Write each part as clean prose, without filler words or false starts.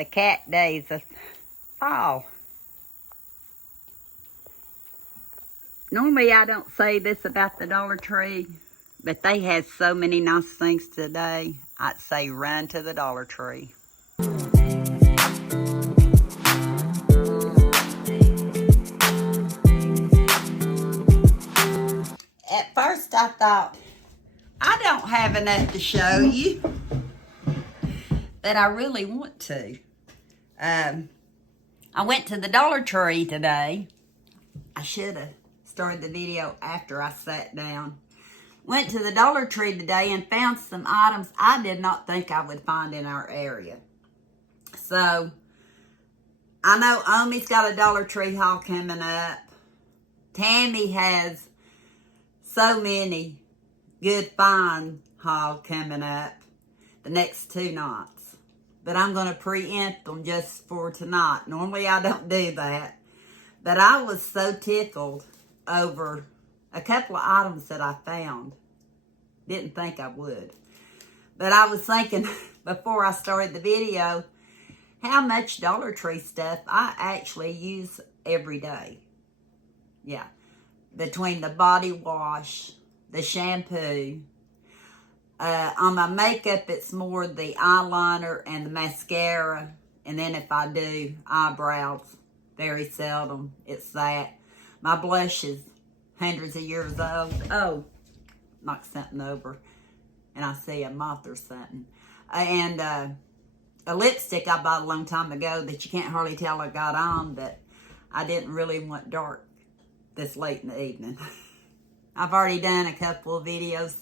the cat days of fall. Normally I don't say this about the Dollar Tree, but they had so many nice things today. I'd say run to the Dollar Tree. At first I thought, I don't have enough to show you, but I really want to. I went to the Dollar Tree today. I should have started the video after I sat down. Went to the Dollar Tree today and found some items I did not think I would find in our area. So, I know Omi's got a Dollar Tree haul coming up. Tammy has so many good find haul coming up the next 2 nights. But I'm going to preempt them just for tonight. Normally I don't do that. But I was so tickled over a couple of items that I found. Didn't think I would. But I was thinking before I started the video how much Dollar Tree stuff I actually use every day. Yeah. Between the body wash, the shampoo. On my makeup, it's more the eyeliner and the mascara. And then if I do eyebrows, very seldom, it's that. My blush is hundreds of years old. Oh, knock something over. And I see a moth or something. And a lipstick I bought a long time ago that you can't hardly tell I got on, but I didn't really want dark this late in the evening. I've already done a couple of videos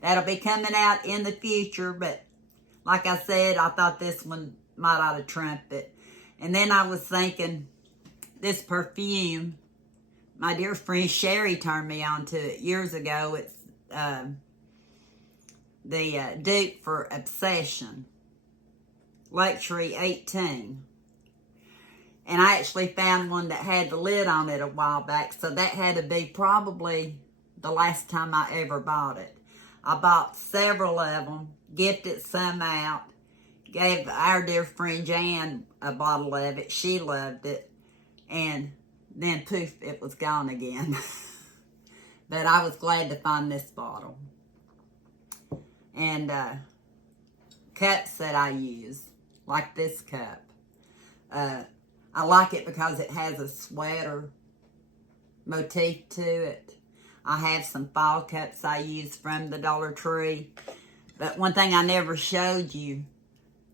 that'll be coming out in the future, but like I said, I thought this one might ought to trump it. And then I was thinking, this perfume, my dear friend Sherry turned me on to it years ago. It's the dupe for Obsession, Luxury 18. And I actually found one that had the lid on it a while back, so that had to be probably the last time I ever bought it. I bought several of them, gifted some out, gave our dear friend Jan a bottle of it. She loved it. And then poof, it was gone again. But I was glad to find this bottle. And cups that I use, like this cup. I like it because it has a sweater motif to it. I have some fall cups I use from the Dollar Tree. But one thing I never showed you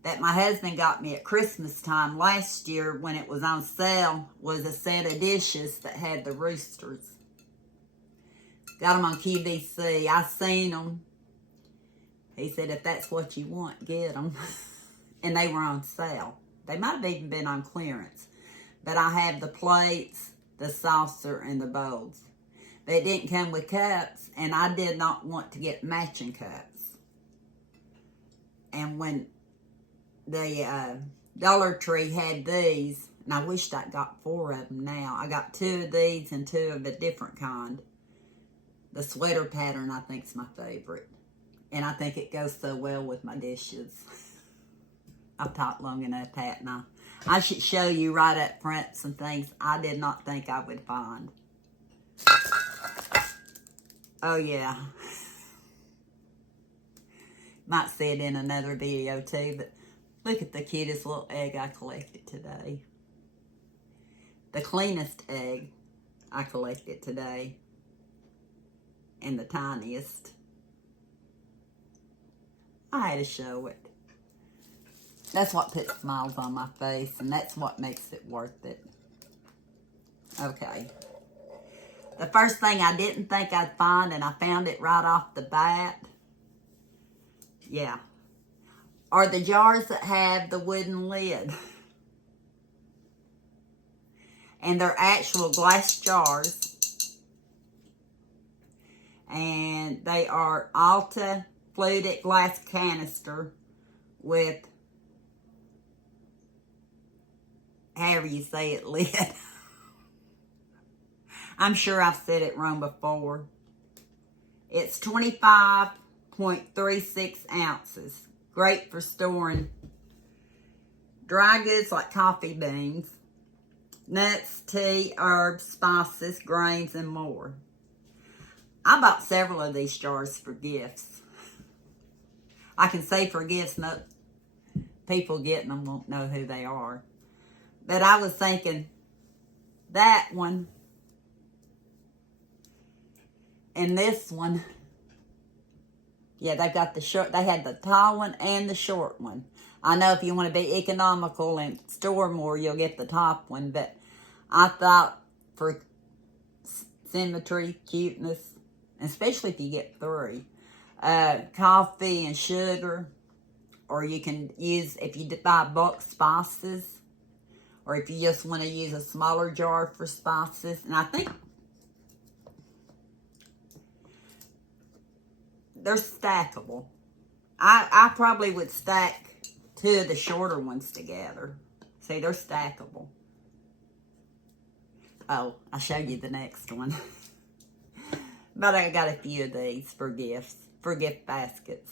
that my husband got me at Christmas time last year when it was on sale was a set of dishes that had the roosters. Got them on QVC. I seen them. He said, if that's what you want, get them. And they were on sale. They might have even been on clearance. But I have the plates, the saucer, and the bowls. But it didn't come with cups, and I did not want to get matching cups. And when the Dollar Tree had these, and I wished I'd got 4 of them now. I got 2 of these and 2 of a different kind. The sweater pattern, I think, is my favorite. And I think it goes so well with my dishes. I've talked long enough, hadn't I? I should show you right up front some things I did not think I would find. Oh, yeah. Might see it in another video, too. But look at the cutest little egg I collected today. The cleanest egg I collected today. And the tiniest. I had to show it. That's what puts smiles on my face, and that's what makes it worth it. Okay. The first thing I didn't think I'd find, and I found it right off the bat, yeah, are the jars that have the wooden lid. And they're actual glass jars. And they are Alta fluted glass canister with, however you say it, lid. I'm sure I've said it wrong before. It's 25.36 ounces. Great for storing dry goods like coffee beans, nuts, tea, herbs, spices, grains, and more. I bought several of these jars for gifts. I can say for gifts, no, people getting them won't know who they are. But I was thinking that one and this one. Yeah, they got the short, they had the tall one and the short one. I know if you want to be economical and store more, you'll get the top one. But I thought for symmetry, cuteness, especially if you get 3, coffee and sugar, or you can use, if you buy bulk spices, or if you just want to use a smaller jar for spices. And I think they're stackable. I probably would stack 2 of the shorter ones together. See, they're stackable. Oh, I'll show you the next one. But I got a few of these for gifts, for gift baskets.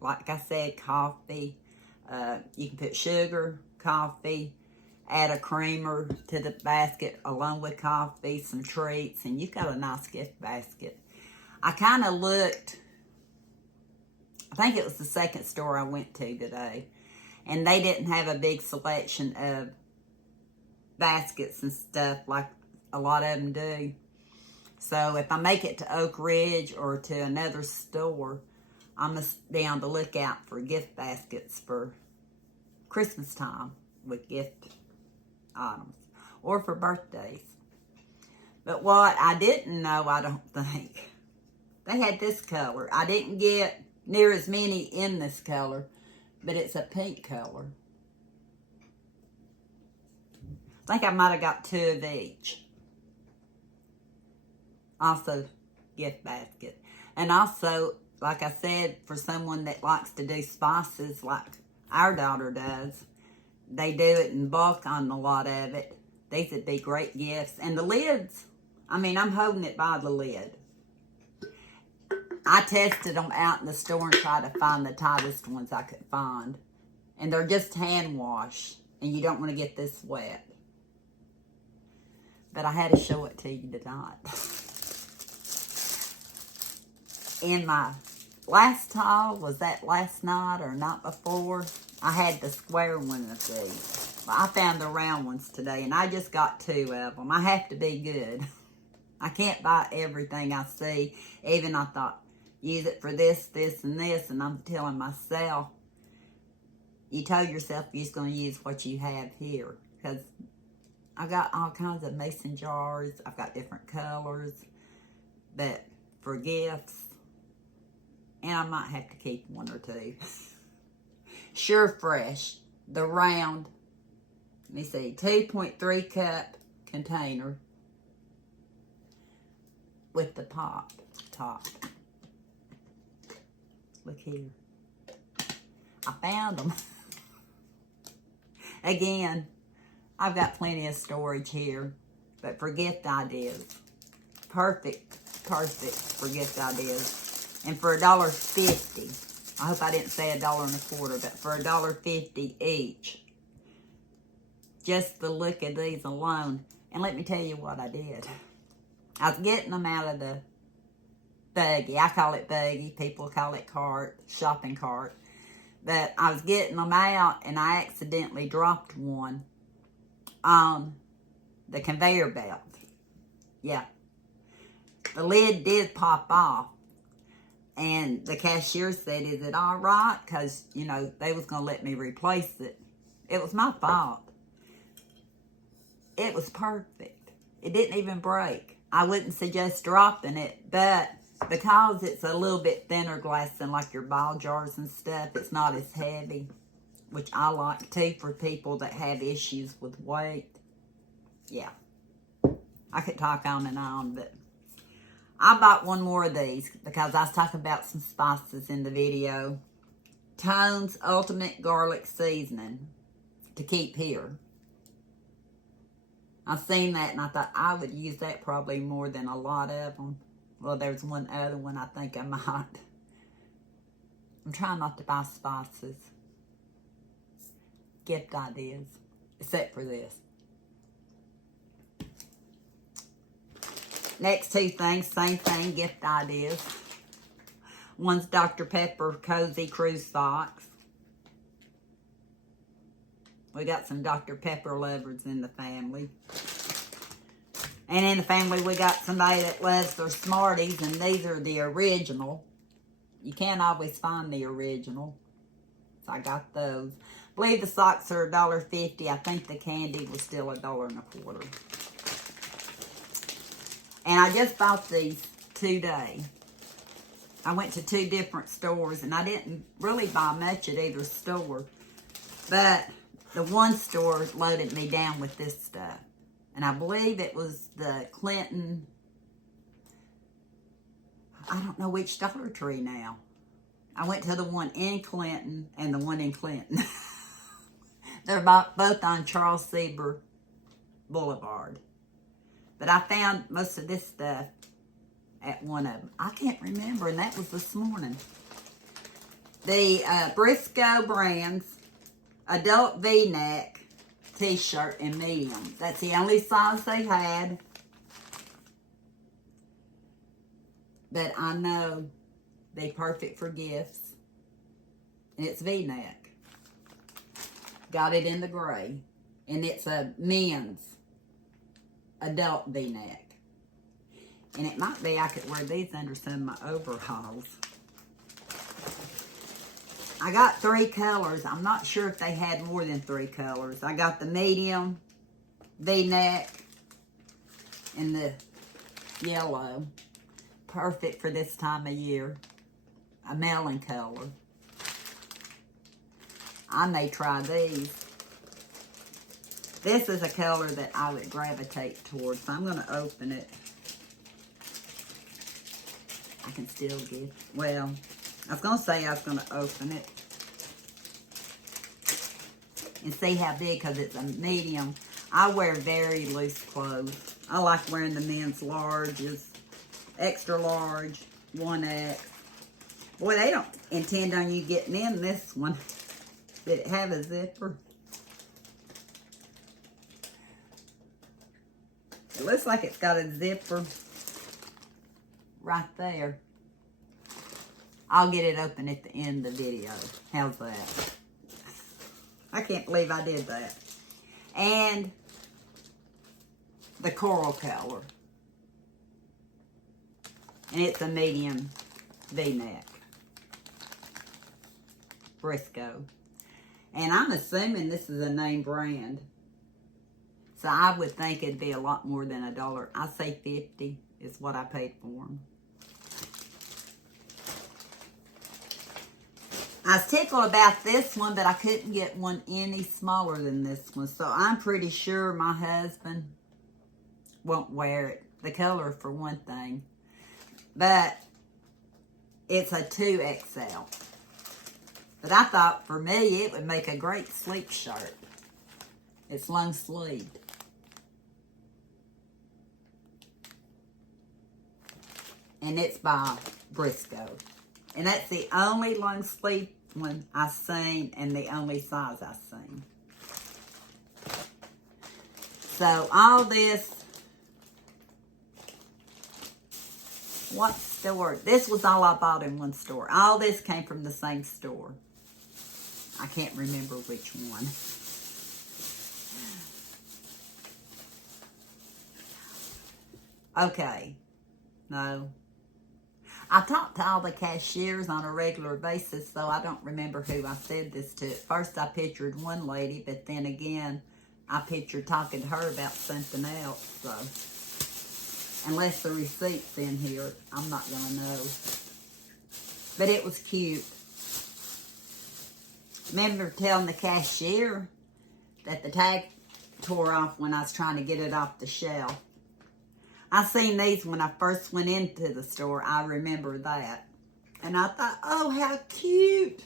Like I said, coffee. You can put sugar, coffee, add a creamer to the basket along with coffee, some treats, and you've got a nice gift basket. I kind of looked, I think it was the second store I went to today, and they didn't have a big selection of baskets and stuff like a lot of them do. So if I make it to Oak Ridge or to another store, I must be on the lookout for gift baskets for Christmas time with gift items or for birthdays. But what I didn't know, I don't think, they had this color. I didn't get near as many in this color, but it's a pink color. I think I might have got 2 of each. Also, gift basket. And also, like I said, for someone that likes to do spices like our daughter does, they do it in bulk on a lot of it. These would be great gifts. And the lids, I mean, I'm holding it by the lid. I tested them out in the store and tried to find the tightest ones I could find. And they're just hand wash, and you don't want to get this wet. But I had to show it to you tonight. In my last haul, was that last night or night before, I had the square one of these. But I found the round ones today, and I just got 2 of them. I have to be good. I can't buy everything I see. Even I thought, use it for this, this, and this, and I'm telling myself, you told yourself you're just going to use what you have here. Because I got all kinds of mason jars. I've got different colors. But for gifts, and I might have to keep 1 or 2. Sure Fresh, the round, let me see, 2.3 cup container with the top. Look here. I found them. Again, I've got plenty of storage here, but for gift ideas, perfect for gift ideas. And for $1.50, I hope I didn't say $1.25, but for $1.50 each, just the look of these alone. And let me tell you what I did. I was getting them out of the buggy. I call it buggy. People call it cart, shopping cart. But I was getting them out, and I accidentally dropped one on the conveyor belt. Yeah. The lid did pop off. And the cashier said, is it all right? Because, you know, they was going to let me replace it. It was my fault. It was perfect. It didn't even break. I wouldn't suggest dropping it, but because it's a little bit thinner glass than like your ball jars and stuff, it's not as heavy, which I like too for people that have issues with weight. Yeah. I could talk on and on, but I bought 1 more of these because I was talking about some spices in the video. Tone's Ultimate Garlic Seasoning to keep here. I seen that and I thought I would use that probably more than a lot of them. Well, there's one other one I think I might. I'm trying not to buy spices. gift ideas, except for this. Next two things, same thing, gift ideas. One's Dr. Pepper Cozy Cruise Socks. We got some Dr. Pepper lovers in the family. And in the family, we got somebody that loves their Smarties, and these are the original. You can't always find the original. So I got those. I believe the socks are $1.50. I think the candy was still $1.25. And I just bought these today. I went to 2 different stores, and I didn't really buy much at either store. But the one store loaded me down with this stuff. And I believe it was the Clinton, I don't know which Dollar Tree now. I went to the one in Clinton and the one in Clinton. They're both on Charles Sieber Boulevard. But I found most of this stuff at one of them. I can't remember, and that was this morning. The Briscoe Brands Adult V-Neck T-shirt in medium. That's the only size they had. But I know they're perfect for gifts. And it's V-neck. Got it in the gray. And it's a men's adult V-neck. And it might be I could wear these under some of my overalls. I got 3 colors. I'm not sure if they had more than 3 colors. I got the medium, V-neck, and the yellow. Perfect for this time of year. A melon color. I may try these. This is a color that I would gravitate towards, so I'm going to open it. I can still get, well, I was going to say I was going to open it and see how big, because it's a medium. I wear very loose clothes. I like wearing the men's larges, extra large, 1X. Boy, they don't intend on you getting in this one. Did it have a zipper? It looks like it's got a zipper right there. I'll get it open at the end of the video. How's that? I can't believe I did that. And the coral color. And it's a medium V-neck. Briscoe. And I'm assuming this is a name brand. So I would think it'd be a lot more than $1. I say 50 is what I paid for them. I was tickled about this one, but I couldn't get one any smaller than this one. So I'm pretty sure my husband won't wear it. The color for one thing. But it's a 2XL. But I thought for me it would make a great sleep shirt. It's long sleeved. And it's by Briscoe. And that's the only long sleeve one I've seen and the only size I've seen. So all this, what store? This was all I bought in one store. All this came from the same store. I can't remember which one. Okay. No. I talk to all the cashiers on a regular basis, so I don't remember who I said this to. At first, I pictured one lady, but then again, I pictured talking to her about something else. So, unless the receipt's in here, I'm not going to know. But it was cute. Remember telling the cashier that the tag tore off when I was trying to get it off the shelf. I seen these when I first went into the store. I remember that. And I thought, oh, how cute.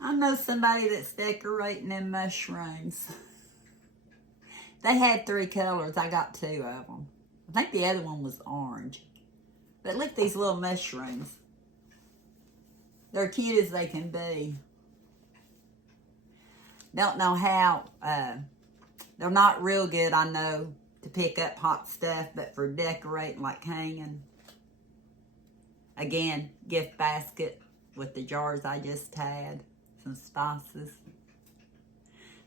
I know somebody that's decorating them mushrooms. They had 3 colors. I got 2 of them. I think the other one was orange. But look at these little mushrooms. They're cute as they can be. Don't know how, they're not real good, I know, to pick up hot stuff, but for decorating, like hanging. Again, gift basket with the jars I just had, some spices.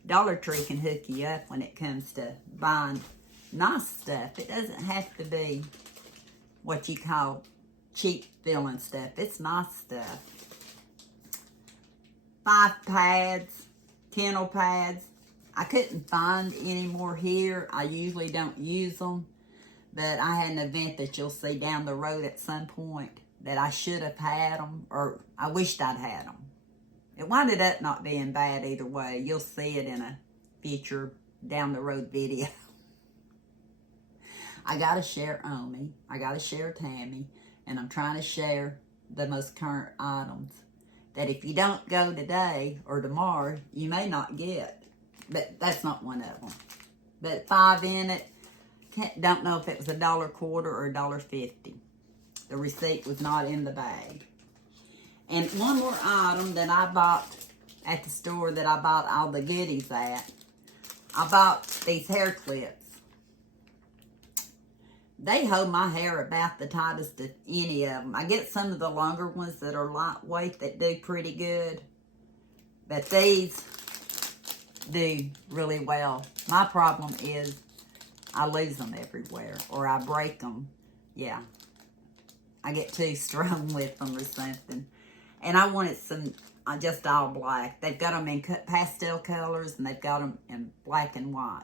Dollar Tree can hook you up when it comes to buying nice stuff. It doesn't have to be what you call cheap feeling stuff. It's nice stuff. 5 pads, kennel pads. I couldn't find any more here. I usually don't use them, but I had an event that you'll see down the road at some point that I should have had them, or I wished I'd had them. It winded up not being bad either way. You'll see it in a future down the road video. I got to share Omi. I got to share Tammy. And I'm trying to share the most current items that if you don't go today or tomorrow, you may not get. But that's not one of them. But 5 in it. Don't know if it was $1.25 or $1.50. The receipt was not in the bag. And one more item that I bought at the store that I bought all the goodies at. I bought these hair clips. They hold my hair about the tightest of any of them. I get some of the longer ones that are lightweight that do pretty good. But these do really well. My problem is I lose them everywhere or I break them. Yeah. I get too strong with them or something. And I wanted some just all black. They've got them in pastel colors and they've got them in black and white.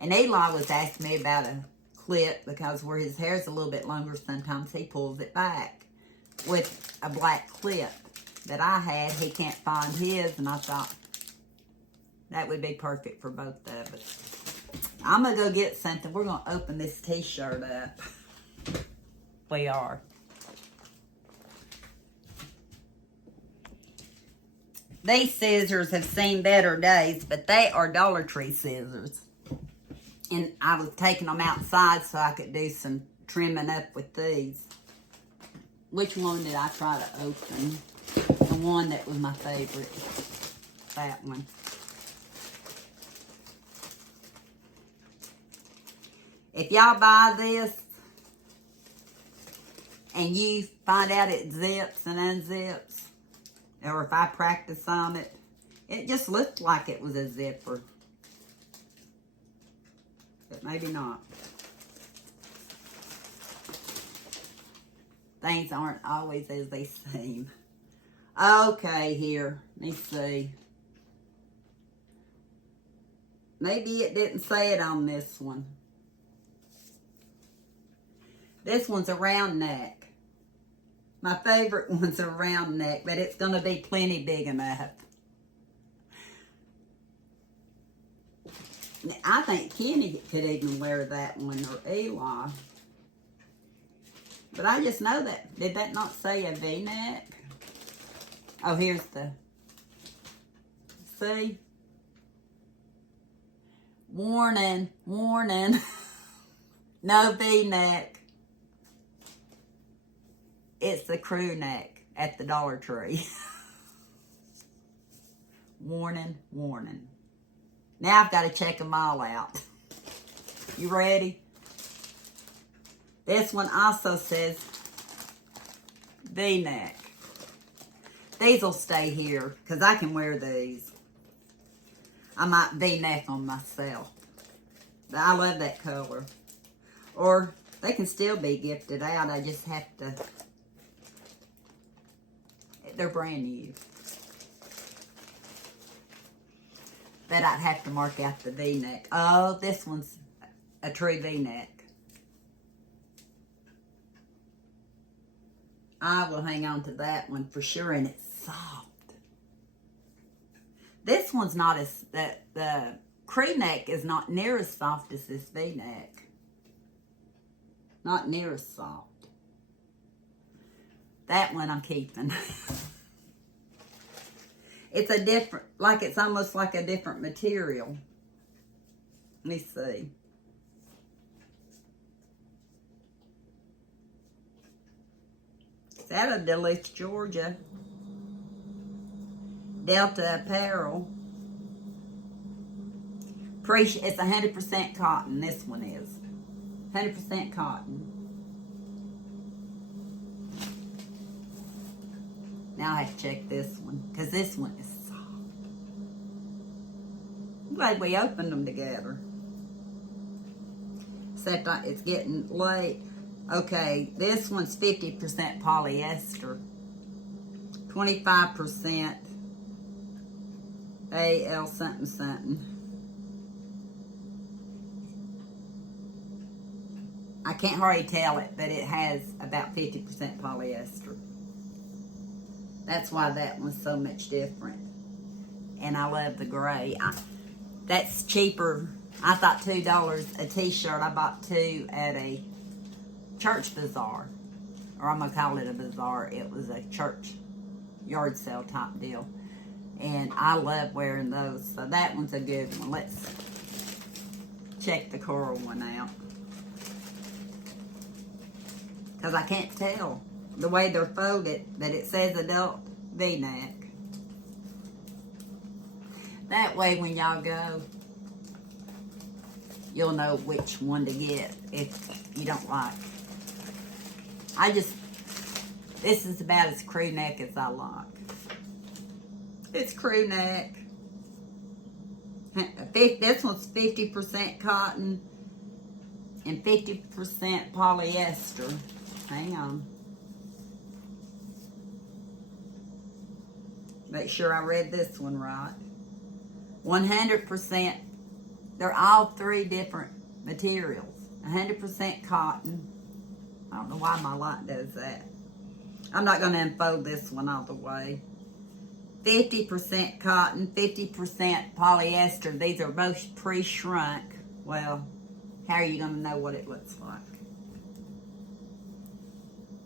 And Eli was asking me about a clip because where his hair's a little bit longer, sometimes he pulls it back with a black clip that I had. He can't find his, and I thought that would be perfect for both of us. I'm going to go get something. We're going to open this t-shirt up. We are. These scissors have seen better days, but they are Dollar Tree scissors. And I was taking them outside so I could do some trimming up with these. Which one did I try to open? The one that was my favorite. That one. If y'all buy this and you find out it zips and unzips, or if I practice on it, it just looked like it was a zipper. But maybe not. Things aren't always as they seem. Okay, here. Let me see. Maybe it didn't say it on this one. This one's a round neck. My favorite one's a round neck, but it's going to be plenty big enough. I think Kenny could even wear that one, or Eli. But I just know that. Did that not say a V-neck? Oh, here's the... See? Warning, warning. No V-neck. It's the crew neck at the Dollar Tree. Warning, warning. Now I've got to check them all out. You ready? This one also says V-neck. These will stay here because I can wear these. I might V-neck on myself. But I love that color. Or they can still be gifted out. I just have to... They're brand new. But I'd have to mark out the V-neck. Oh, this one's a true V-neck. I will hang on to that one for sure, and it's soft. This one's not as... The crew neck is not near as soft as this V-neck. Not near as soft. That one I'm keeping. It's a different, like it's almost like a different material. Let me see. It's out of Duluth, Georgia. Delta Apparel. It's 100% cotton. This one is 100% cotton. Now I have to check this one because this one is soft. I'm glad we opened them together. Except it's getting late. Okay, this one's 50% polyester, 25% AL something something. I can't hardly tell it, but it has about 50% polyester. That's why that one's so much different. And I love the gray. That's cheaper. I thought $2 a t-shirt. I bought 2 at a church bazaar. Or I'm going to call it a bazaar. It was a church yard sale type deal. And I love wearing those. So that one's a good one. Let's check the coral one out. Because I can't tell the way they're folded that it says adult V-neck. That way when y'all go, you'll know which one to get if you don't like. This is about as crew neck as I like. It's crew neck. This one's 50% cotton and 50% polyester. Hang on. Make sure I read this one right. 100%. They're all 3 different materials. 100% cotton. I don't know why my light does that. I'm not going to unfold this one all the way. 50% cotton, 50% polyester. These are both pre-shrunk. Well, how are you going to know what it looks like?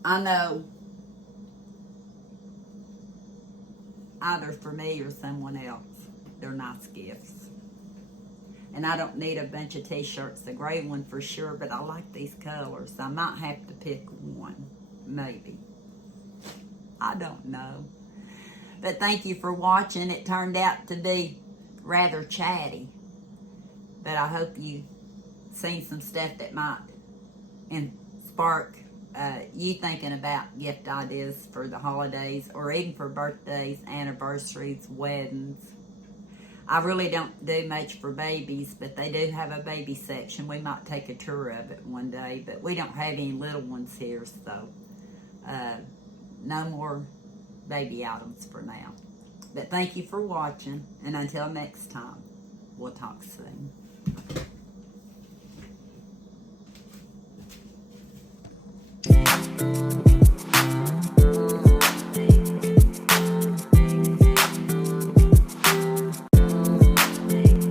I know either for me or someone else. They're nice gifts. And I don't need a bunch of t-shirts. The gray one for sure, but I like these colors. I might have to pick one. Maybe. I don't know. But thank you for watching. It turned out to be rather chatty. But I hope you seen some stuff that might spark you thinking about gift ideas for the holidays or even for birthdays, anniversaries, weddings. I really don't do much for babies, but they do have a baby section. We might take a tour of it one day, but we don't have any little ones here, so no more baby items for now. But thank you for watching, and until next time, we'll talk soon.